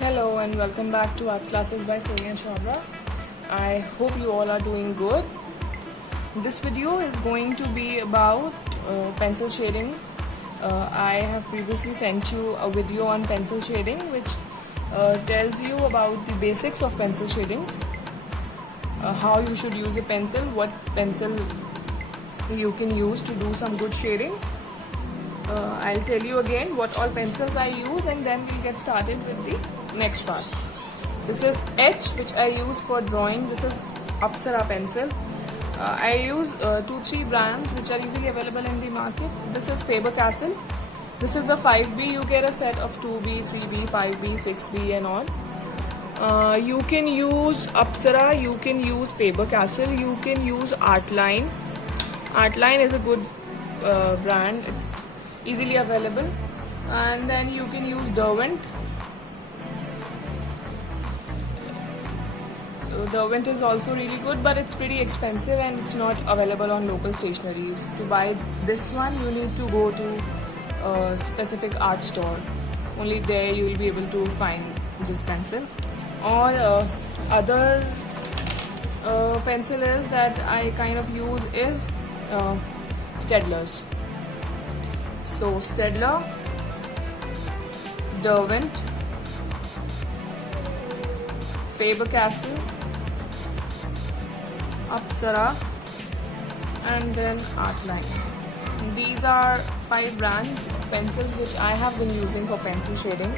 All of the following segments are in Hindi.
Hello and welcome back to Art Classes by Sonia Chhabra. I hope you all are doing good. This video is going to be about pencil shading. I have previously sent you a video on pencil shading which tells you about the basics of pencil shadings, how you should use a pencil, what pencil you can use to do some good shading. I'll tell you again what all pencils I use and then we'll get started with the next part. This is H, which I use for drawing. This is Apsara pencil. I use 2-3 brands which are easily available in the market. This is Faber-Castell. This is a 5B. You get a set of 2B, 3B, 5B, 6B and all. You can use Apsara, you can use Faber-Castell, you can use Artline. Artline is a good brand. It's easily available. And then you can use Derwent. Derwent is also really good, but it's pretty expensive and it's not available on local stationeries. To buy this one, you need to go to a specific art store. Only there you will be able to find this pencil. Or other pencil is that I kind of use is Staedtler's. So Staedtler, Derwent, Faber-Castell, Apsara and then Artline. These are 5 brands of pencils which I have been using for pencil shading.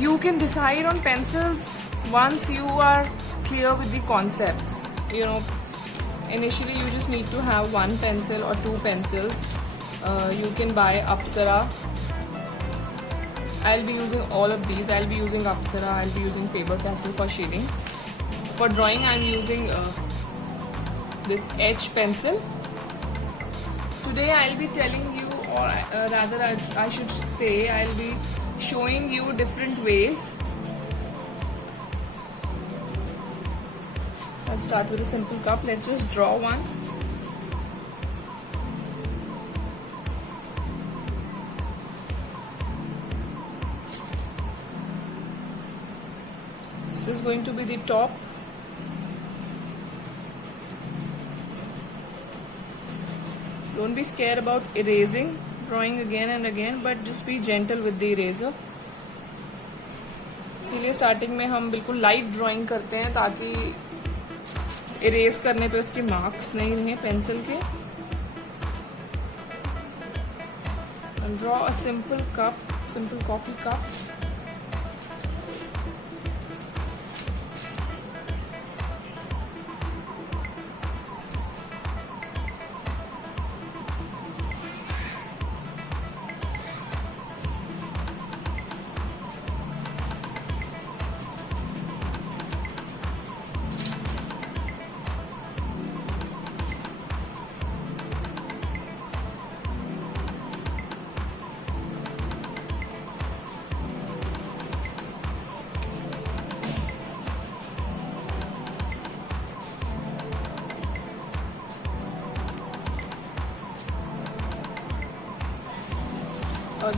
You can decide on pencils once you are clear with the concepts. Initially you just need to have 1 pencil or 2 pencils. You can buy Apsara. I'll be using all of these. I'll be using Apsara, I'll be using Faber-Castell for shading. For drawing, I'm using this H pencil. Today I'll be telling you, or rather I should say, I'll be showing you different ways. Let's start with a simple cup. Let's just draw one. This is going to be the top. Don't be scared about erasing, drawing again and again, but just be gentle with the eraser. इसीलिए स्टार्टिंग में हम बिल्कुल लाइट ड्राइंग करते हैं ताकि इरेज करने पे उसके मार्क्स नहीं रहे पेंसिल के. And draw a simple cup, simple coffee cup.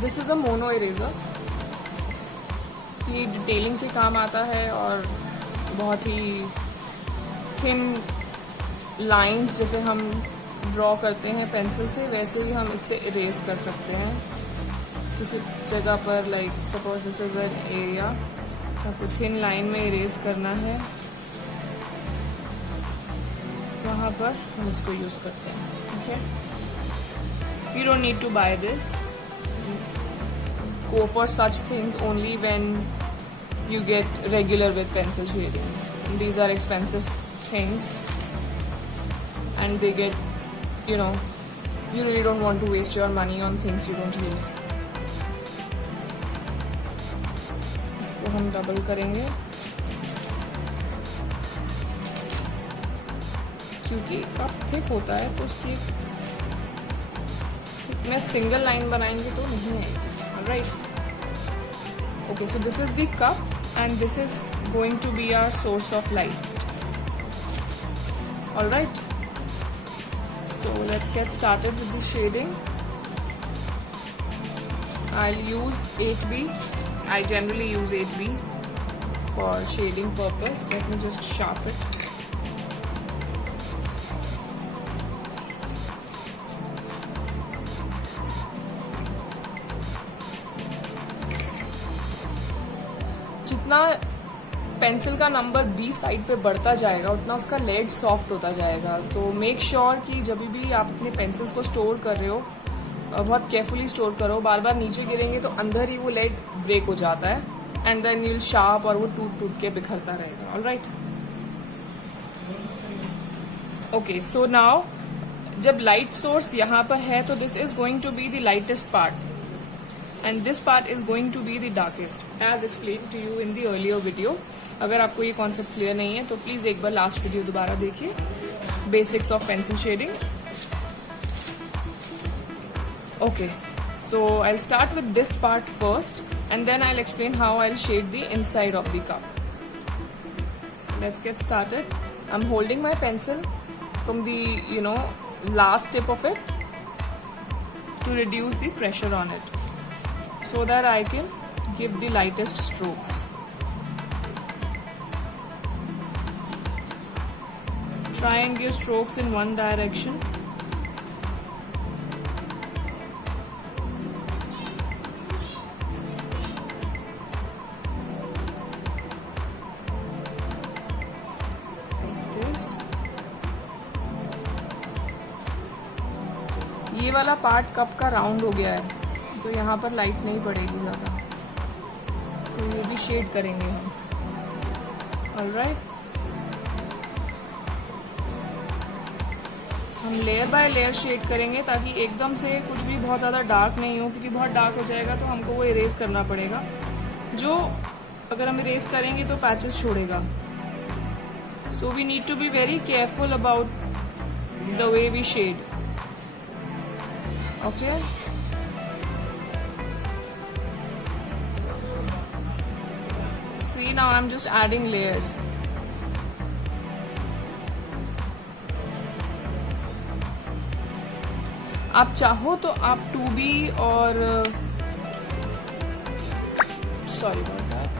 This is a mono eraser. ये डिटेलिंग के काम आता है और बहुत ही थिन लाइंस जैसे हम ड्रॉ करते हैं पेंसिल से, वैसे ही हम इससे इरेज कर सकते हैं. किसी जगह पर like suppose this is an area, आपको थिन लाइन में इरेज करना है, वहाँ पर हम इसको यूज़ करते हैं. ठीक है, you don't need to buy this. Go for such things only when you get regular with pencil shadings. These are expensive things and they get, you really don't want to waste your money on things you don't use. इसको हम डबल करेंगे क्योंकि कप थिक होता है तो उसकी थिकनेस सिंगल लाइन बनाएंगे तो नहीं आएगी. Right. Okay, so this is the cup and this is going to be our source of light. Alright, so let's get started with the shading. I'll use 8B. I generally use 8B for shading purpose. Let me just sharp it. जितना पेंसिल का नंबर B साइड पे बढ़ता जाएगा उतना उसका लेड सॉफ्ट होता जाएगा. तो मेक श्योर कि जब भी आप अपने पेंसिल्स को स्टोर कर रहे हो बहुत केयरफुली स्टोर करो. बार बार नीचे गिरेंगे तो अंदर ही वो लेड ब्रेक हो जाता है and then you will sharp और वो टूट टूट के बिखरता रहेगा. ऑलराइट. ओके, सो नाउ जब लाइट सोर्स यहाँ पर है तो this is going to be the lightest part and this part is going to be the darkest as explained to you in the earlier video. अगर आपको ये कॉन्सेप्ट क्लियर नहीं है तो प्लीज एक बार लास्ट वीडियो दोबारा देखिए, basics of pencil shading. Okay, so I'll start with this part first and then I'll explain how I'll shade the inside of the cup. So let's get started. I'm holding my pencil from the last tip of it to reduce the pressure on it so that I can give the lightest strokes. Try and give strokes in one direction. Like this. ये वाला पार्ट कप का राउंड हो गया है तो यहाँ पर लाइट नहीं पड़ेगी ज़्यादा, तो ये भी शेड करेंगे हम. ऑलराइट. हम लेयर बाय लेयर शेड करेंगे ताकि एकदम से कुछ भी बहुत ज़्यादा डार्क नहीं हो, क्योंकि बहुत डार्क हो जाएगा तो हमको वो इरेज करना पड़ेगा, जो अगर हम इरेज करेंगे तो पैचेस छोड़ेगा. So we need to be very careful about the way we shade. Okay. Now I'm just adding layers. आप चाहो तो आप 2B और सॉरी अबाउट दैट,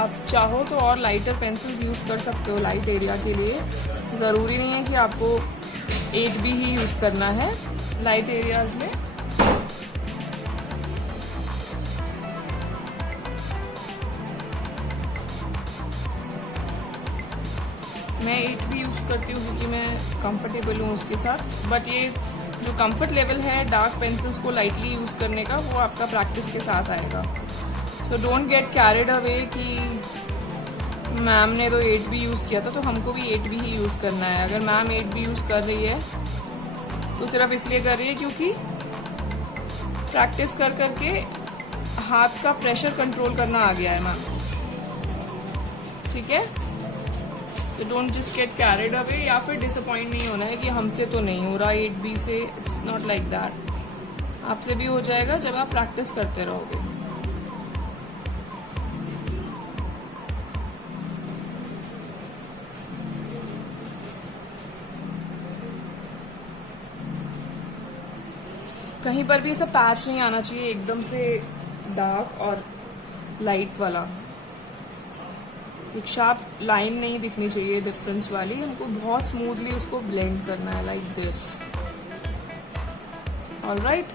आप चाहो तो और लाइटर पेंसिल्स यूज कर सकते हो लाइट एरिया के लिए. जरूरी नहीं है कि आपको 8B ही यूज करना है लाइट एरियाज में. मैं 8B यूज़ करती हूँ क्योंकि मैं कंफर्टेबल हूँ उसके साथ. बट ये जो कंफर्ट लेवल है डार्क पेंसिल्स को लाइटली यूज़ करने का, वो आपका प्रैक्टिस के साथ आएगा. So don't get carried away कि मैम ने तो 8B यूज़ किया था तो हमको भी 8B ही यूज़ करना है. अगर मैम 8B यूज़ कर रही है तो सिर्फ इसलिए कर रही है क्योंकि प्रैक्टिस कर करके हाथ का प्रेशर कंट्रोल करना आ गया है मैम. ठीक है. तो don't just get carried away, या फिर डिसअपॉइंट नहीं होना है कि हमसे तो नहीं हो रहा 8B से. It's not like that. आपसे भी हो जाएगा जब आप प्रैक्टिस करते रहोगे. कहीं पर भी ऐसा पैच नहीं आना चाहिए एकदम से डार्क और लाइट वाला. एक शार्प लाइन नहीं दिखनी चाहिए डिफरेंस वाली. हमको बहुत स्मूथली उसको ब्लेंड करना है लाइक दिस. ऑलराइट.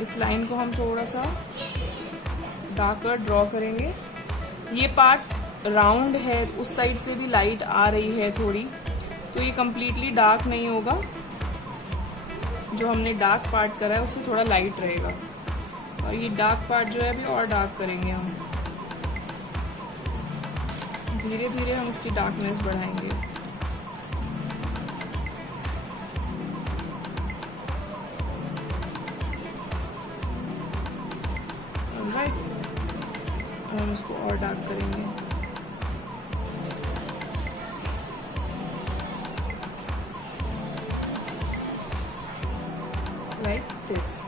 इस लाइन को हम थोड़ा सा डार्कर ड्रॉ करेंगे. ये पार्ट राउंड है, उस साइड से भी लाइट आ रही है थोड़ी, तो ये कम्प्लीटली डार्क नहीं होगा. जो हमने डार्क पार्ट करा है उससे थोड़ा लाइट रहेगा, और ये डार्क पार्ट जो है अभी और डार्क करेंगे हम. धीरे धीरे हम उसकी डार्कनेस बढ़ाएंगे. ऑलराइट. हम उसको और डार्क करेंगे. Like this.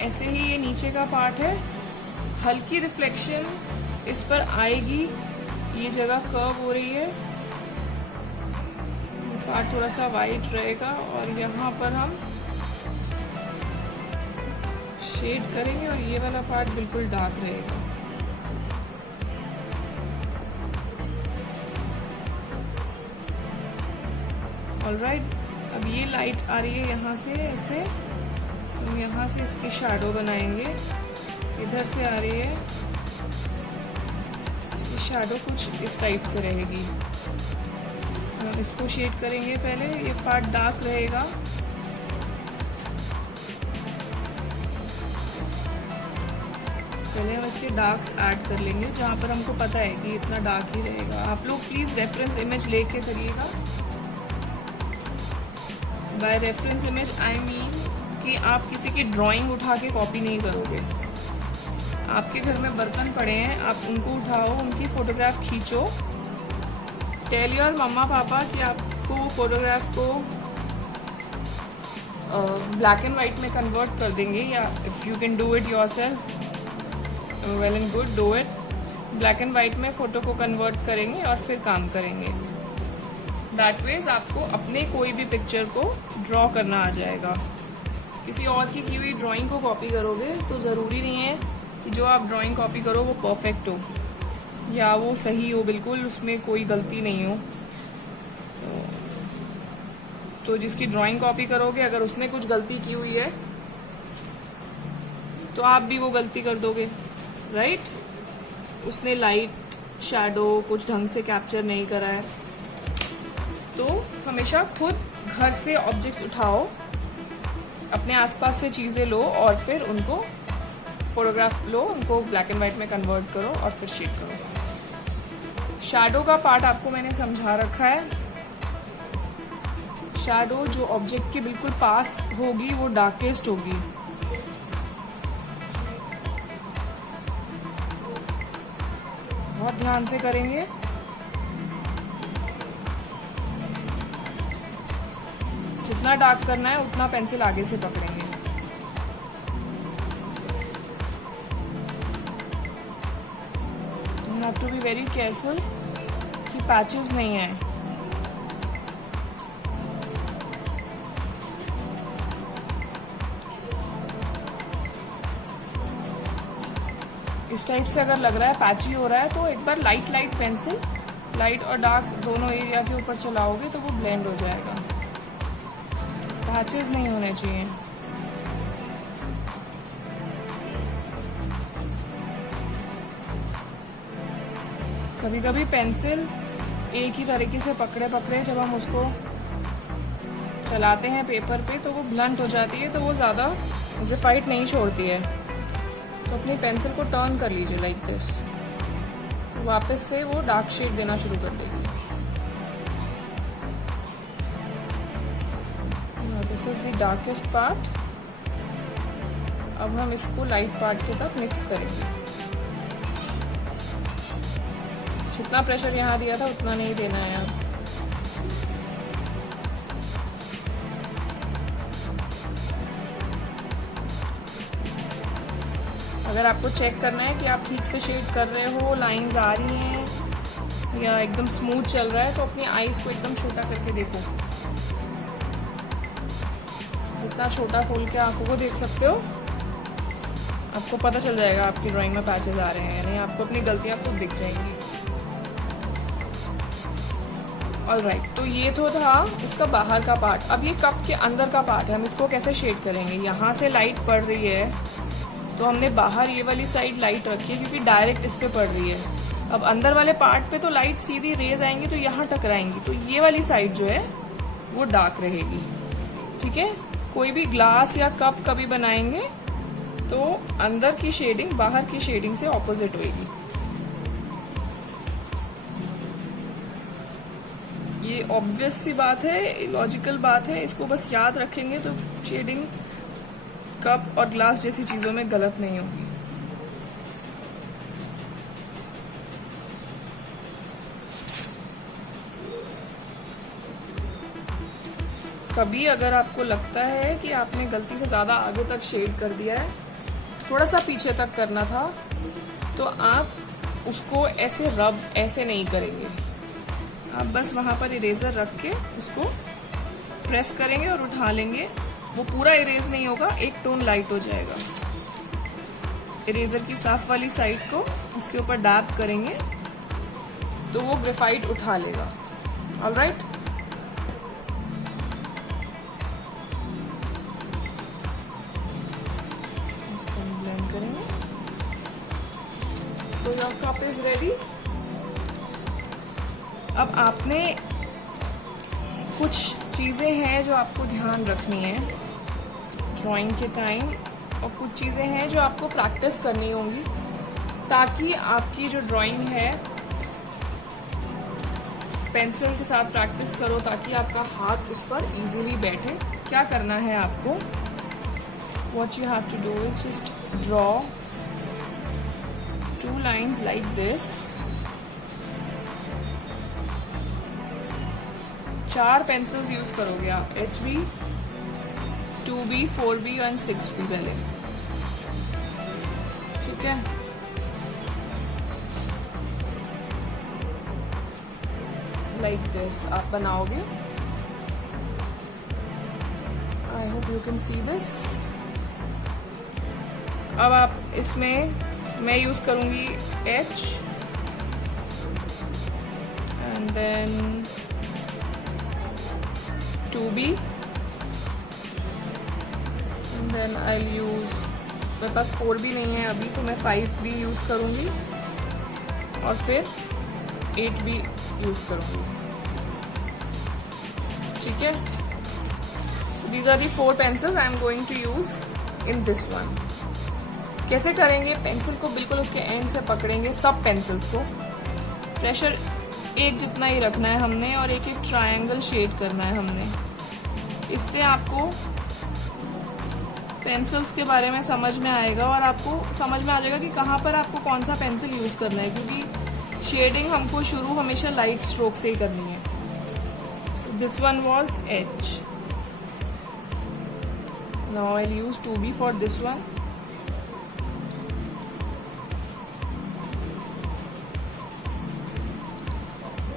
ऐसे ही ये नीचे का पार्ट है, हल्की रिफ्लेक्शन इस पर आएगी, ये जगह कर्व हो रही है, ये पार्ट थोड़ा सा वाइट रहेगा और यहाँ पर हम शेड करेंगे और ये वाला पार्ट बिल्कुल डार्क रहेगा। ऑलराइट, अब ये लाइट आ रही है यहाँ से ऐसे, हम यहाँ से इसकी शैडो बनाएंगे, इधर से आ रही है, इसकी शैडो कुछ इस टाइप से रहेगी। हम इसको शेड करेंगे, पहले ये पार्ट डार्क रहेगा, पहले हम इसके डार्क्स ऐड कर लेंगे जहाँ पर हमको पता है कि इतना डार्क ही रहेगा। आप लोग प्लीज़ रेफरेंस इमेज लेके करिएगा। By reference image I mean कि आप किसी की ड्राइंग उठा के कॉपी नहीं करोगे। आपके घर में बर्तन पड़े हैं, आप उनको उठाओ, उनकी फ़ोटोग्राफ खींचो, टेल योर मम्मा पापा कि आपको फ़ोटोग्राफ को ब्लैक एंड वाइट में कन्वर्ट कर देंगे, या if you can do it yourself well and good, do it. Black and white में फ़ोटो को कन्वर्ट करेंगे और फिर काम करेंगे। दैट वेज आपको अपने कोई भी पिक्चर को ड्रॉ करना आ जाएगा। किसी और की हुई ड्राइंग को कॉपी करोगे तो ज़रूरी नहीं है कि जो आप ड्राइंग कॉपी करो वो परफेक्ट हो या वो सही हो, बिल्कुल उसमें कोई गलती नहीं हो। तो जिसकी ड्राइंग कॉपी करोगे अगर उसने कुछ गलती की हुई है तो आप भी वो गलती कर दोगे, राइट? उसने लाइट शैडो कुछ ढंग से कैप्चर नहीं करा है। तो हमेशा खुद घर से ऑब्जेक्ट्स उठाओ, अपने आसपास से चीज़ें लो और फिर उनको फोटोग्राफ लो, उनको ब्लैक एंड वाइट में कन्वर्ट करो और फिर शेड करो। शैडो का पार्ट आपको मैंने समझा रखा है। शैडो जो ऑब्जेक्ट के बिल्कुल पास होगी वो डार्केस्ट होगी। बहुत ध्यान से करेंगे। जितना डार्क करना है उतना पेंसिल आगे से पकड़ेंगे। You have to be very careful कि पैचेस नहीं है। इस टाइप से अगर लग रहा है पैची हो रहा है तो एक बार लाइट पेंसिल, लाइट और डार्क दोनों एरिया के ऊपर चलाओगे तो वो ब्लेंड हो जाएगा। पैचेस नहीं होने चाहिए। कभी कभी पेंसिल एक ही तरीके से पकड़े जब हम उसको चलाते हैं पेपर पे तो वो ब्लंट हो जाती है, तो वो ज़्यादा ग्रेफाइट नहीं छोड़ती है। तो अपनी पेंसिल को टर्न कर लीजिए लाइक दिस, तो वापस से वो डार्क शेड देना शुरू कर देगी। This is the darkest part. अब हम इसको लाइट पार्ट के साथ मिक्स करेंगे। जितना प्रेशर यहाँ दिया था उतना नहीं देना है अब। अगर आपको चेक करना है कि आप ठीक से शेड कर रहे हो, लाइंस आ रही हैं या एकदम स्मूथ चल रहा है, तो अपनी आईज को एकदम छोटा करके देखो। जितना छोटा खोल के आंखों को देख सकते हो आपको पता चल जाएगा आपकी ड्राइंग में पैचेस आ रहे हैं या नहीं। आपको अपनी गलतियां खुद दिख जाएंगी। ऑलराइट, तो ये तो था इसका बाहर का पार्ट। अब ये कप के अंदर का पार्ट है, हम इसको कैसे शेड करेंगे। यहाँ से लाइट पड़ रही है तो हमने बाहर ये वाली साइड लाइट रखी है क्योंकि डायरेक्ट इस पे पड़ रही है। अब अंदर वाले पार्ट पे तो लाइट सीधी रेज आएंगी तो यहाँ टकराएंगी, तो ये वाली साइड जो है वो डार्क रहेगी। ठीक है, कोई भी ग्लास या कप कभी बनाएंगे तो अंदर की शेडिंग बाहर की शेडिंग से ऑपोजिट होगी। ये ऑब्वियस सी बात है, लॉजिकल बात है, इसको बस याद रखेंगे तो शेडिंग कप और ग्लास जैसी चीजों में गलत नहीं होगी। कभी अगर आपको लगता है कि आपने गलती से ज़्यादा आगे तक शेड कर दिया है थोड़ा सा पीछे तक करना था, तो आप उसको ऐसे रब ऐसे नहीं करेंगे, आप बस वहाँ पर इरेजर रख के उसको प्रेस करेंगे और उठा लेंगे। वो पूरा इरेज नहीं होगा, एक टोन लाइट हो जाएगा। इरेजर की साफ वाली साइड को उसके ऊपर डैब करेंगे तो वो ग्रेफाइट उठा लेगा। ऑलराइट, इसको ब्लेंड करेंगे। So your cup is ready. अब आपने कुछ चीज़ें हैं जो आपको ध्यान रखनी है ड्राइंग के टाइम, और कुछ चीज़ें हैं जो आपको प्रैक्टिस करनी होंगी ताकि आपकी जो ड्राइंग है पेंसिल के साथ प्रैक्टिस करो ताकि आपका हाथ उस पर इजीली बैठे। क्या करना है आपको, what you have to do is just draw 2 lines like this. 4 pencils use करोगे आप, HB, 2B, 4B और 6B पहले, ठीक है। लाइक दिस आप बनाओगे। I hope you can see this. अब आप इसमें मैं यूज करूंगी H and then 2B and then I use, मेरे पास 4B नहीं है अभी तो मैं 5B यूज करूंगी और फिर 8B यूज करूंगी, ठीक है। So these are the 4 pencils I am going to use in this one. कैसे करेंगे, पेंसिल को बिल्कुल उसके एंड से पकड़ेंगे, सब पेंसिल्स को प्रेशर एक जितना ही रखना है हमने और एक एक ट्रायंगल शेड करना है हमने। इससे आपको पेंसिल्स के बारे में समझ में आएगा और आपको समझ में आ जाएगा कि कहाँ पर आपको कौन सा पेंसिल यूज करना है, क्योंकि शेडिंग हमको शुरू हमेशा लाइट स्ट्रोक से ही करनी है। So this one was H। Now I will use 2B for this one.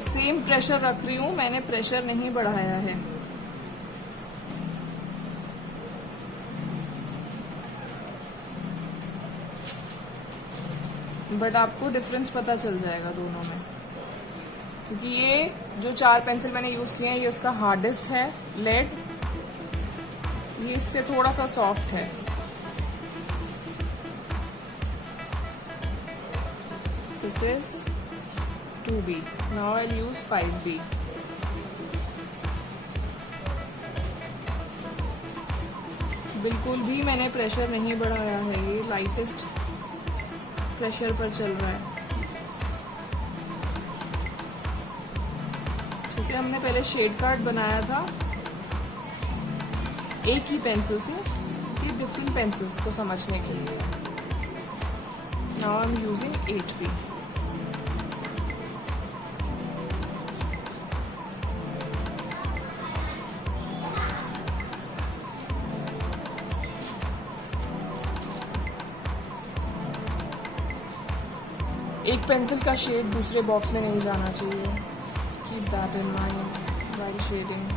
Same pressure रख रही हूं, मैंने प्रेशर नहीं बढ़ाया है। बट आपको डिफरेंस पता चल जाएगा दोनों में, क्योंकि ये जो 4 पेंसिल मैंने यूज किए हैं ये उसका हार्डेस्ट है लेड, ये इससे थोड़ा सा सॉफ्ट है। This is 2B। Now I use 5B। बिल्कुल भी मैंने प्रेशर नहीं बढ़ाया है, ये लाइटेस्ट प्रेशर पर चल रहा है। जैसे हमने पहले शेड कार्ड बनाया था एक ही पेंसिल से, ये डिफरेंट पेंसिल्स को समझने के लिए। Now I am using 8B। एक पेंसिल का शेड दूसरे बॉक्स में नहीं जाना चाहिए, keep that in mind while shading.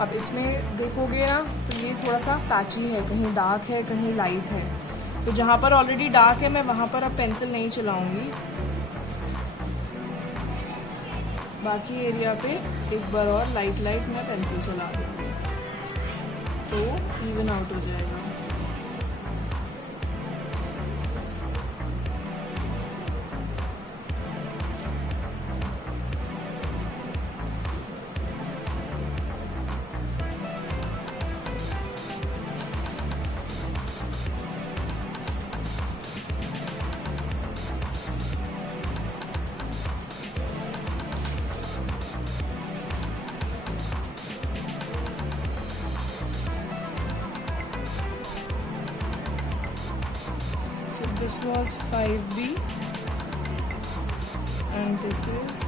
अब इसमें देखोगे ना तो ये थोड़ा सा पैची है, कहीं डार्क है कहीं लाइट है, तो जहाँ पर ऑलरेडी डार्क है मैं वहाँ पर अब पेंसिल नहीं चलाऊंगी, बाकी एरिया पे एक बार और लाइट लाइट मैं पेंसिल चला दूँगी तो इवन आउट हो जाएगा। So this was 5B and this is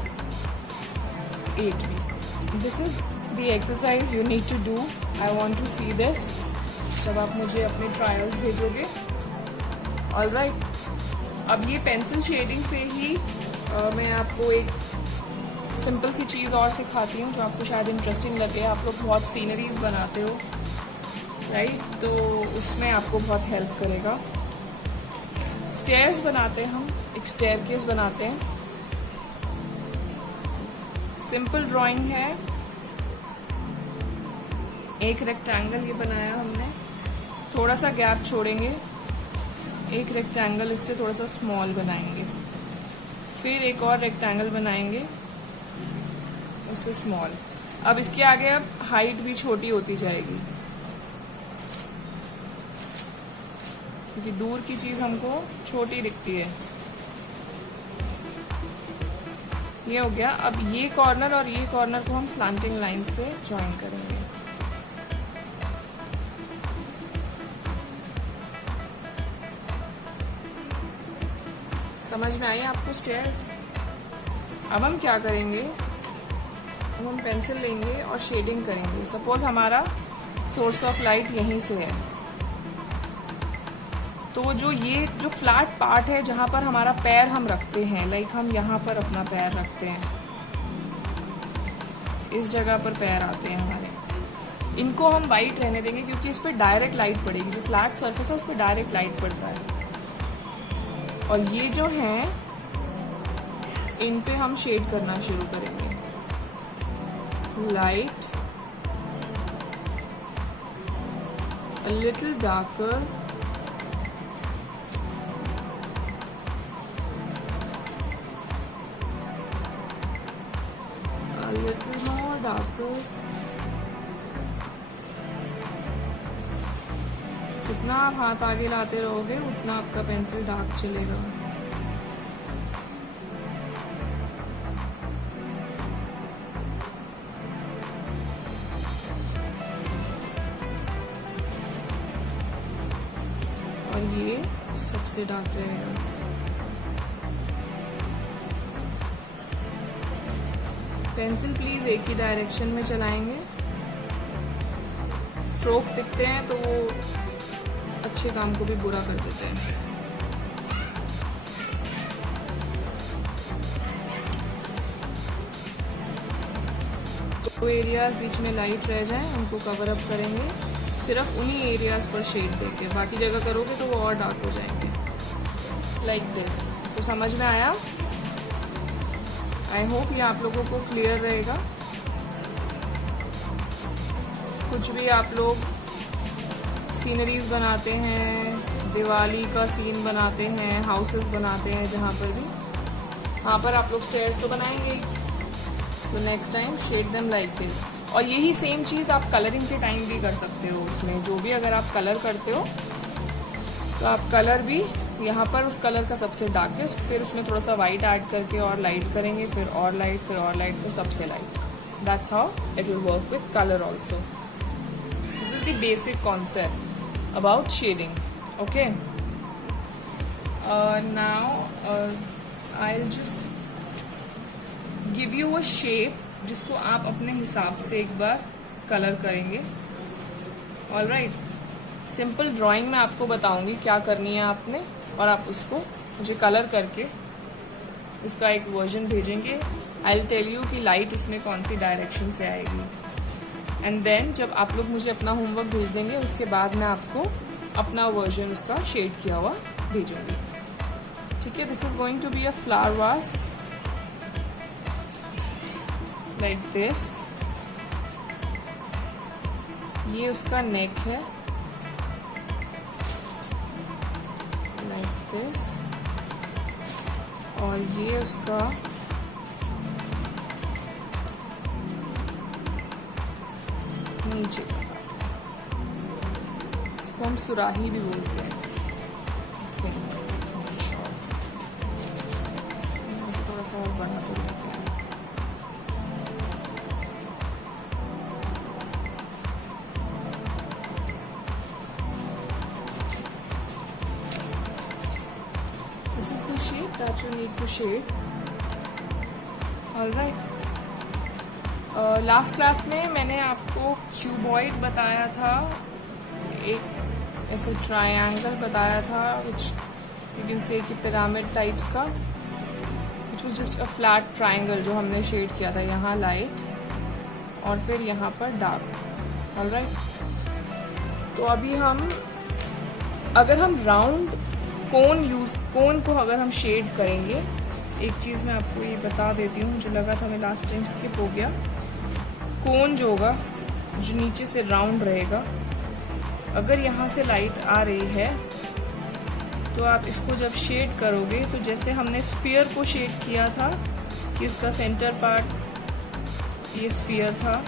8B. This is the exercise you need to do. I want to see this जब आप मुझे अपने ट्रायल्स भेजोगे. ऑलराइट, अब ये पेंसिल शेडिंग से ही मैं आपको एक सिंपल सी चीज़ और सिखाती हूँ जो आपको शायद इंटरेस्टिंग लगे. आप लोग बहुत सीनरीज बनाते हो, राइट? तो उसमें आपको बहुत हेल्प करेगा. स्टेयर्स बनाते हैं हम, एक स्टेयरकेस बनाते हैं. सिंपल ड्राइंग है. एक रेक्टेंगल ये बनाया हमने, थोड़ा सा गैप छोड़ेंगे, एक रेक्टेंगल इससे थोड़ा सा स्मॉल बनाएंगे, फिर एक और रेक्टेंगल बनाएंगे उससे स्मॉल. अब इसके आगे अब हाइट भी छोटी होती जाएगी क्योंकि दूर की चीज हमको छोटी दिखती है. ये हो गया. अब ये कॉर्नर और ये कॉर्नर को हम स्लैंटिंग लाइन से ज्वाइन करेंगे. समझ में आई आपको स्टेयर्स? अब हम क्या करेंगे, अब हम पेंसिल लेंगे और शेडिंग करेंगे. सपोज हमारा सोर्स ऑफ लाइट यहीं से है, तो जो ये जो फ्लैट पार्ट है जहाँ पर हमारा पैर हम रखते हैं, लाइक हम यहाँ पर अपना पैर रखते हैं, इस जगह पर पैर आते हैं हमारे, इनको हम वाइट रहने देंगे क्योंकि इस पर डायरेक्ट लाइट पड़ेगी. जो फ्लैट सरफेस है उस पर डायरेक्ट लाइट पड़ता है. और ये जो है इन पे हम शेड करना शुरू करेंगे. Light, a little darker, a little more darker. जितना आप हाथ आगे लाते रहोगे उतना आपका पेंसिल डार्क चलेगा. और ये सबसे डार्क रहेगा. पेंसिल प्लीज एक ही डायरेक्शन में चलाएंगे. स्ट्रोक्स दिखते हैं तो वो अच्छे काम को भी बुरा कर देते हैं. जो एरियाज बीच में लाइट रह जाएं उनको कवर अप करेंगे. सिर्फ उन्हीं एरियाज पर शेड देके, बाकी जगह करोगे तो वो और डार्क हो जाएंगे, लाइक दिस. तो समझ में आया? आई होप ये आप लोगों को क्लियर रहेगा. कुछ भी आप लोग सीनरीज बनाते हैं, दिवाली का सीन बनाते हैं, हाउसेस बनाते हैं, जहाँ पर भी, वहाँ पर आप लोग स्टेयर्स तो बनाएंगे ही. So next time shade them like this. और यही सेम चीज़ आप कलरिंग के टाइम भी कर सकते हो. उसमें जो भी अगर आप कलर करते हो तो आप कलर भी यहाँ पर उस कलर का सबसे डार्केस्ट, फिर उसमें थोड़ा सा वाइट ऐड करके और लाइट करेंगे, फिर और लाइट, फिर और लाइट, फिर सबसे light. That's how it will work with colour also. This is the basic concept about shading. Okay, now I'll just give you a shape जिसको आप अपने हिसाब से एक बार कलर करेंगे. ऑलराइट, सिंपल ड्राइंग में आपको बताऊंगी क्या करनी है आपने, और आप उसको मुझे कलर करके उसका एक वर्जन भेजेंगे. आई विल टेल यू कि लाइट उसमें कौन सी डायरेक्शन से आएगी. एंड देन जब आप लोग मुझे अपना होमवर्क भेज देंगे उसके बाद मैं आपको अपना वर्जन उसका शेड किया हुआ भेजूंगी. ठीक है? This is going to be a flower vase like this. ये उसका नेक है लाइक दिस, और ये उसका नीचे, इसको हम सुराही भी बोलते हैं. थोड़ा सा और बड़ा कर देते हैं. This is the shape that you need to shade. All right. Last class में मैंने आपको क्यूबॉइड बताया था, एक ऐसे ट्रायंगल बताया था विच यू कैन से कि पिरामिड टाइप्स का, which was just a flat triangle जो हमने शेड किया था, यहाँ लाइट और फिर यहाँ पर डार्क। ऑलराइट, तो अभी हम अगर हम राउंड कोन को अगर हम शेड करेंगे, एक चीज़ मैं आपको ये बता देती हूँ, मुझे लगा था मैं लास्ट टाइम स्किप हो गया। कोन जो होगा, जो नीचे से राउंड रहेगा, अगर यहाँ से लाइट आ रही है तो आप इसको जब शेड करोगे तो जैसे हमने स्फीयर को शेड किया था कि उसका सेंटर पार्ट ये स्फीयर था,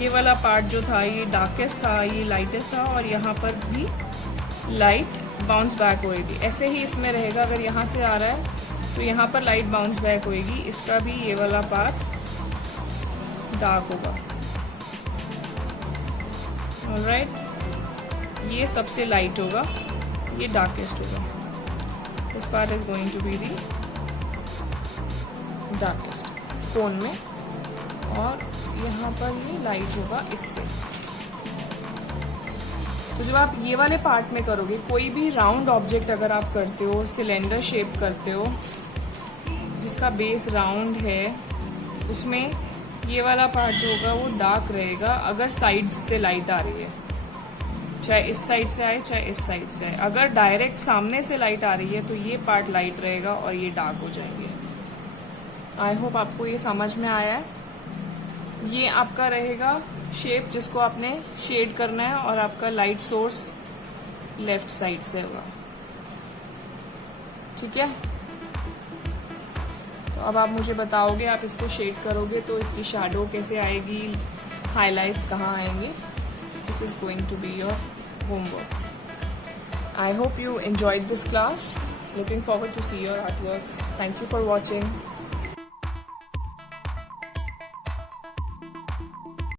ये वाला पार्ट जो था ये डार्केस्ट था, ये लाइटेस्ट था, और यहाँ पर भी लाइट बाउंस बैक हो रही थी। ऐसे ही इसमें रहेगा, अगर यहाँ से आ रहा है तो यहाँ पर लाइट बाउंस बैक होएगी, इसका भी ये वाला पार्ट डार्क होगा। ऑलराइट, ये सबसे लाइट होगा, ये डार्केस्ट होगा। This part is going to be the darkest cone में, और यहाँ पर ये लाइट होगा इससे। तो जब आप ये वाले पार्ट में करोगे, कोई भी राउंड ऑब्जेक्ट अगर आप करते हो, सिलेंडर शेप करते हो जिसका बेस राउंड है, उसमें ये वाला पार्ट जो होगा वो डार्क रहेगा अगर साइड से लाइट आ रही है, चाहे इस साइड से आए चाहे इस साइड से आए। अगर डायरेक्ट सामने से लाइट आ रही है तो ये पार्ट लाइट रहेगा और ये डार्क हो जाएंगे। आई होप आपको ये समझ में आया है। ये आपका रहेगा शेप जिसको आपने शेड करना है, और आपका लाइट सोर्स लेफ्ट साइड से होगा। ठीक है, तो अब आप मुझे बताओगे, आप इसको शेड करोगे तो इसकी शैडो कैसे आएगी, हाइलाइट्स कहाँ आएंगे। This is going to be your homework. I hope you enjoyed this class. Looking forward to see your artworks. Thank you for watching.